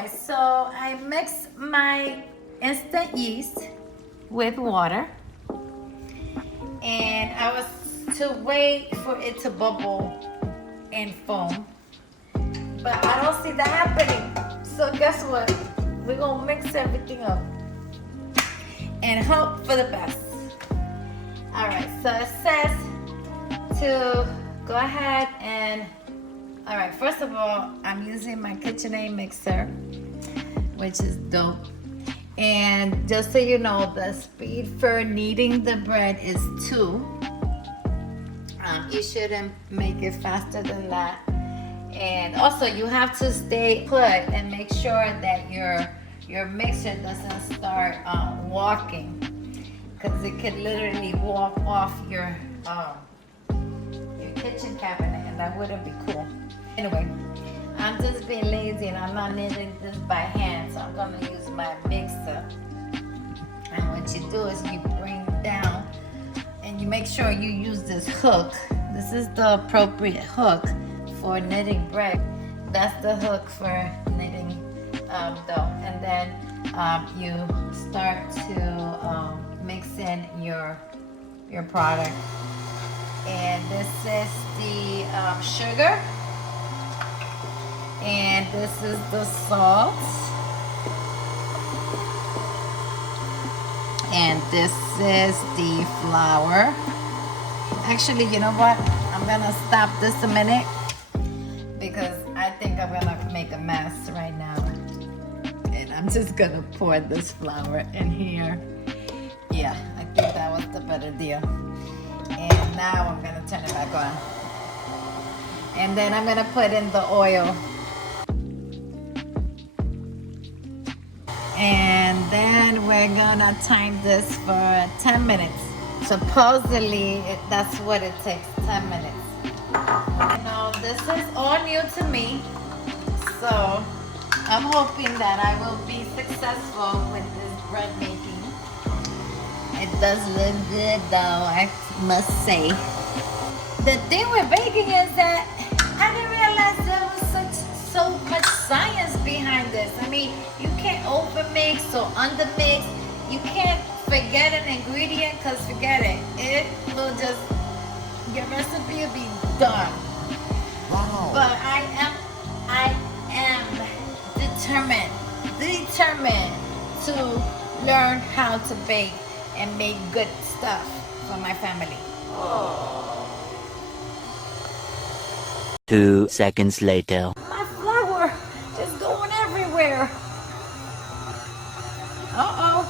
right, so I mix my instant yeast with water, and I was to wait for it to bubble and foam, but I don't see that happening. So guess what? We're gonna mix everything up and hope for the best. All right, so it says to go ahead and, all right, first of all, I'm using my KitchenAid mixer, which is dope. And just so you know, the speed for kneading the bread is 2. You shouldn't make it faster than that. And also, you have to stay put and make sure that your mixer doesn't start walking, because it could literally walk off your kitchen cabinet, and that wouldn't be cool. Anyway, I'm just being lazy and I'm not kneading this by hand, so I'm gonna use my mixer. And what you do is you bring down and you make sure you use this hook. This is the appropriate hook for kneading bread. That's the hook for kneading dough. And then you start to mix in your product. And this is the sugar, and this is the salt, and this is the flour. Actually, you know what? I'm gonna stop this a minute because I think I'm gonna make a mess right now. And I'm just gonna pour this flour in here. Yeah, I think that was the better deal. And now I'm gonna turn it back on. And then I'm gonna put in the oil. And then we're gonna time this for 10 minutes. Supposedly, that's what it takes, 10 minutes. You know, this is all new to me. So I'm hoping that I will be successful with this bread making. It does look good though, I must say. The thing with baking is that I didn't realize there was so much science behind this. I mean, you can't overmix or undermix. You can't forget an ingredient, because forget it. It will just, your recipe will be done. Wow. But I am determined to learn how to bake and make good stuff for my family. 2 seconds later. My flour is going everywhere. Uh-oh.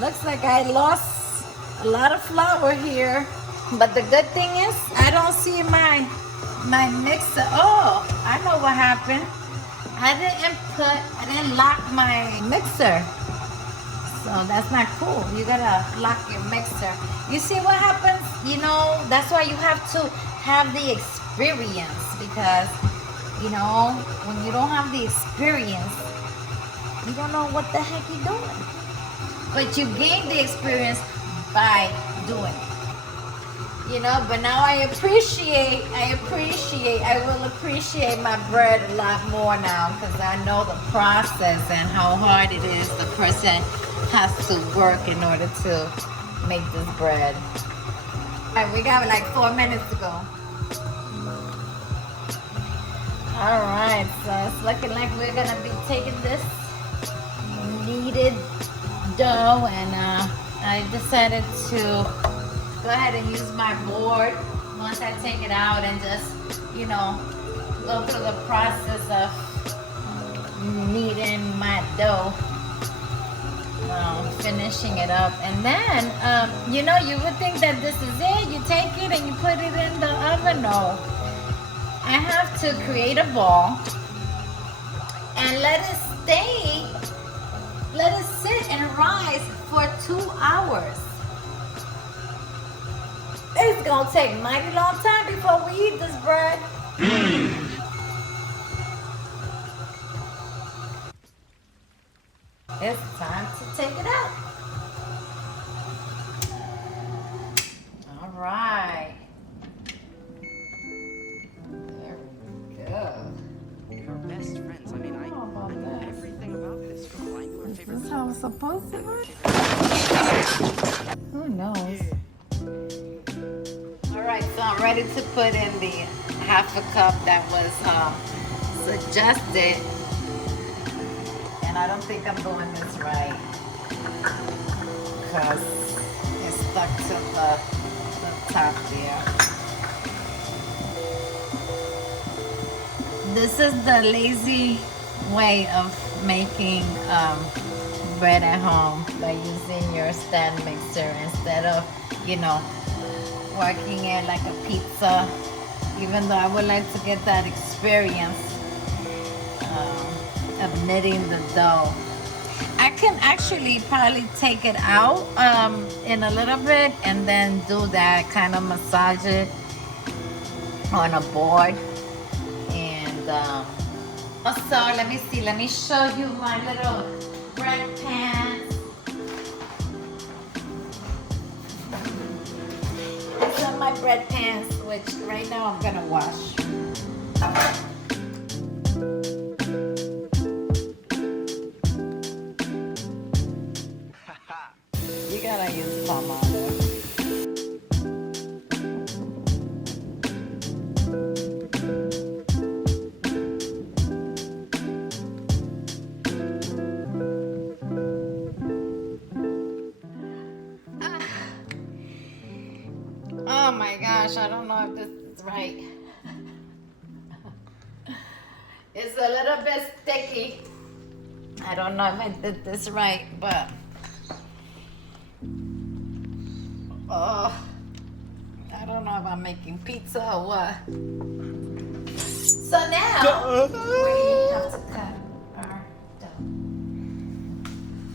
Looks like I lost a lot of flour here. But the good thing is, I don't see my mixer. Oh, I know what happened. I didn't lock my mixer. So that's not cool. You gotta lock your mixer. You see what happens? You know, that's why you have to have the experience, because, you know, when you don't have the experience, you don't know what the heck you're doing. But you gain the experience by doing it. You know, but now I will appreciate my bread a lot more now, because I know the process and how hard it is. The person has to work in order to make this bread. All right, we got like 4 minutes to go. All right, so it's looking like we're gonna be taking this kneaded dough, and I decided to go ahead and use my board once I take it out, and just, you know, go through the process of kneading my dough, finishing it up. And then, you know, you would think that this is it. You take it and you put it in the oven. No, I have to create a ball and let it sit and rise for 2 hours. It's gonna take a mighty long time before we eat this bread. It's time to take it out. All right. There we go. We're best friends. I mean, I supposed to be? Who knows? All right, so I'm ready to put in the half a cup that was suggested. And I don't think I'm doing this right because it's stuck to the top there. This is the lazy way of making bread at home by using your stand mixer instead of, you know, working it like a pizza. Even though I would like to get that experience of kneading the dough. I can actually probably take it out in a little bit and then do that, kind of massage it on a board. And also, let me see, let me show you my little bread pans. These are my bread pans, which right now I'm gonna wash. You gotta use palm olive. Oh my gosh, I don't know if this is right. It's a little bit sticky. I don't know if I did this right, but oh, I don't know if I'm making pizza or what. So now we have to cut our dough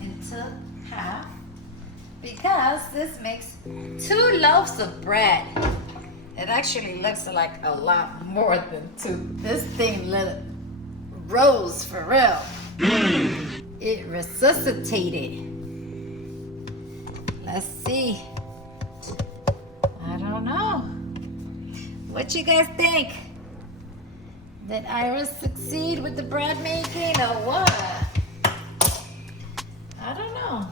into half because this makes 2 loaves of bread. It actually looks like a lot more than 2. This thing rose for real. It resuscitated. Let's see. I don't know. What you guys think? Did Iris succeed with the bread making or what? I don't know.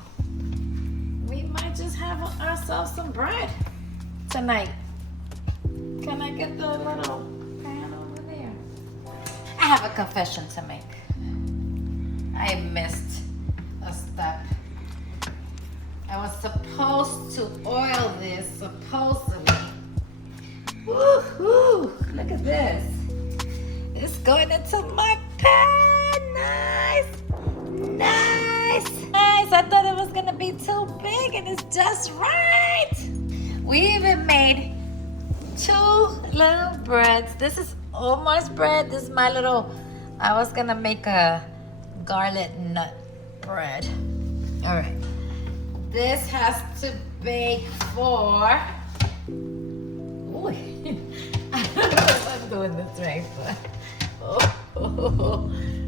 We might just have ourselves some bread tonight. Can I get the little pan over there? I have a confession to make. I missed a step. I was supposed to oil this, supposedly. Woohoo! Look at this. It's going into my pan. Nice! Nice! Nice! I thought it was gonna be too big and it's just right. We even made 2 little breads. This is Omar's bread. This is my little, I was gonna make a garlic nut bread. All right. This has to bake for, ooh, I don't know if I'm doing this right, but,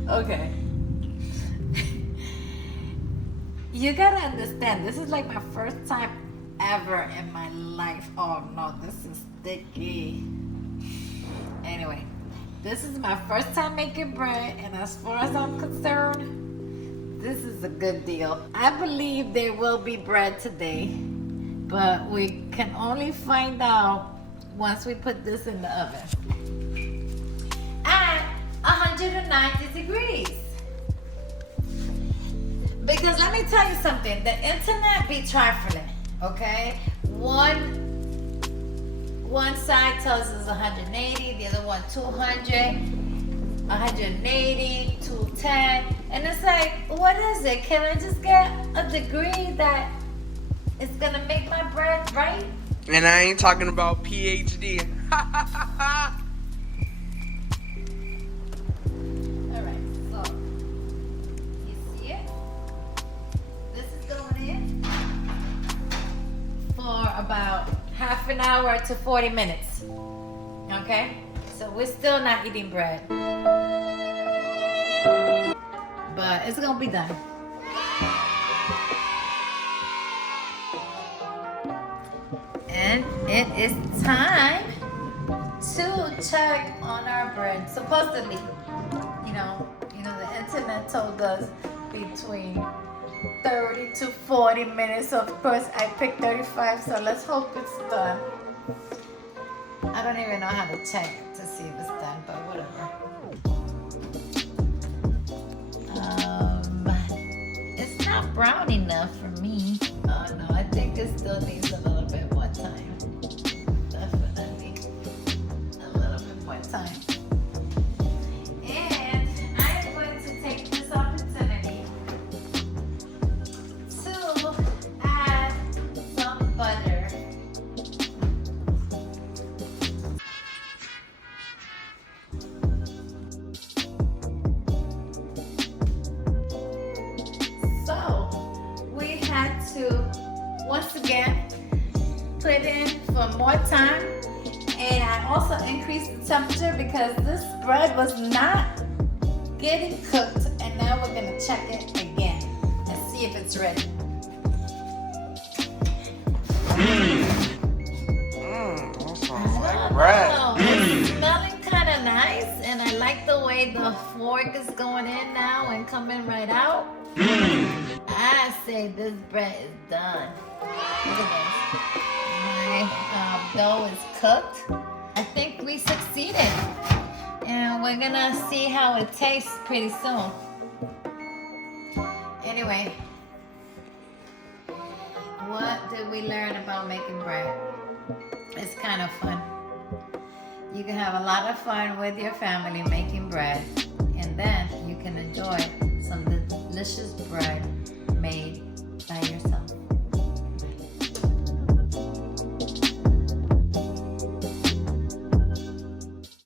okay. You gotta understand, this is like my first time ever in my life. Oh no, this is sticky. Anyway, this is my first time making bread, and as far as I'm concerned, this is a good deal. I believe there will be bread today, but we can only find out once we put this in the oven at 190 degrees. Because let me tell you something, the internet be trifling, okay? One side tells us 180, the other one 200, 180, 210, and it's like, what is it? Can I just get a degree that is gonna make my bread right? And I ain't talking about PhD. All right, so you see it? This is going in for about half an hour to 40 minutes. Okay? So we're still not eating bread. But it's gonna be done. And it is time to check on our bread. Supposedly, you know, the internet told us between 30 to 40 minutes. So of course I picked 35, so let's hope it's done. I don't even know how to check to see if it's done, but whatever. It's not brown enough for me. Oh no, I think it still needs a little bit more time. Definitely a little bit more time. And I am going to take this opportunity to add some butter. So we had to once again put in for more time, and I also increased the temperature because this bread was not getting cooked, and now we're gonna check it again and see if it's ready. That sounds like bread. Oh, it's smelling kind of nice, and I like the way the fork is going in now and coming right out. I say this bread is done. Look at this. My dough is cooked. I think we succeeded, and we're gonna see how it tastes pretty soon. Anyway, what did we learn about making bread? It's kind of fun. You can have a lot of fun with your family making bread, and then you can enjoy some delicious bread made by yourself.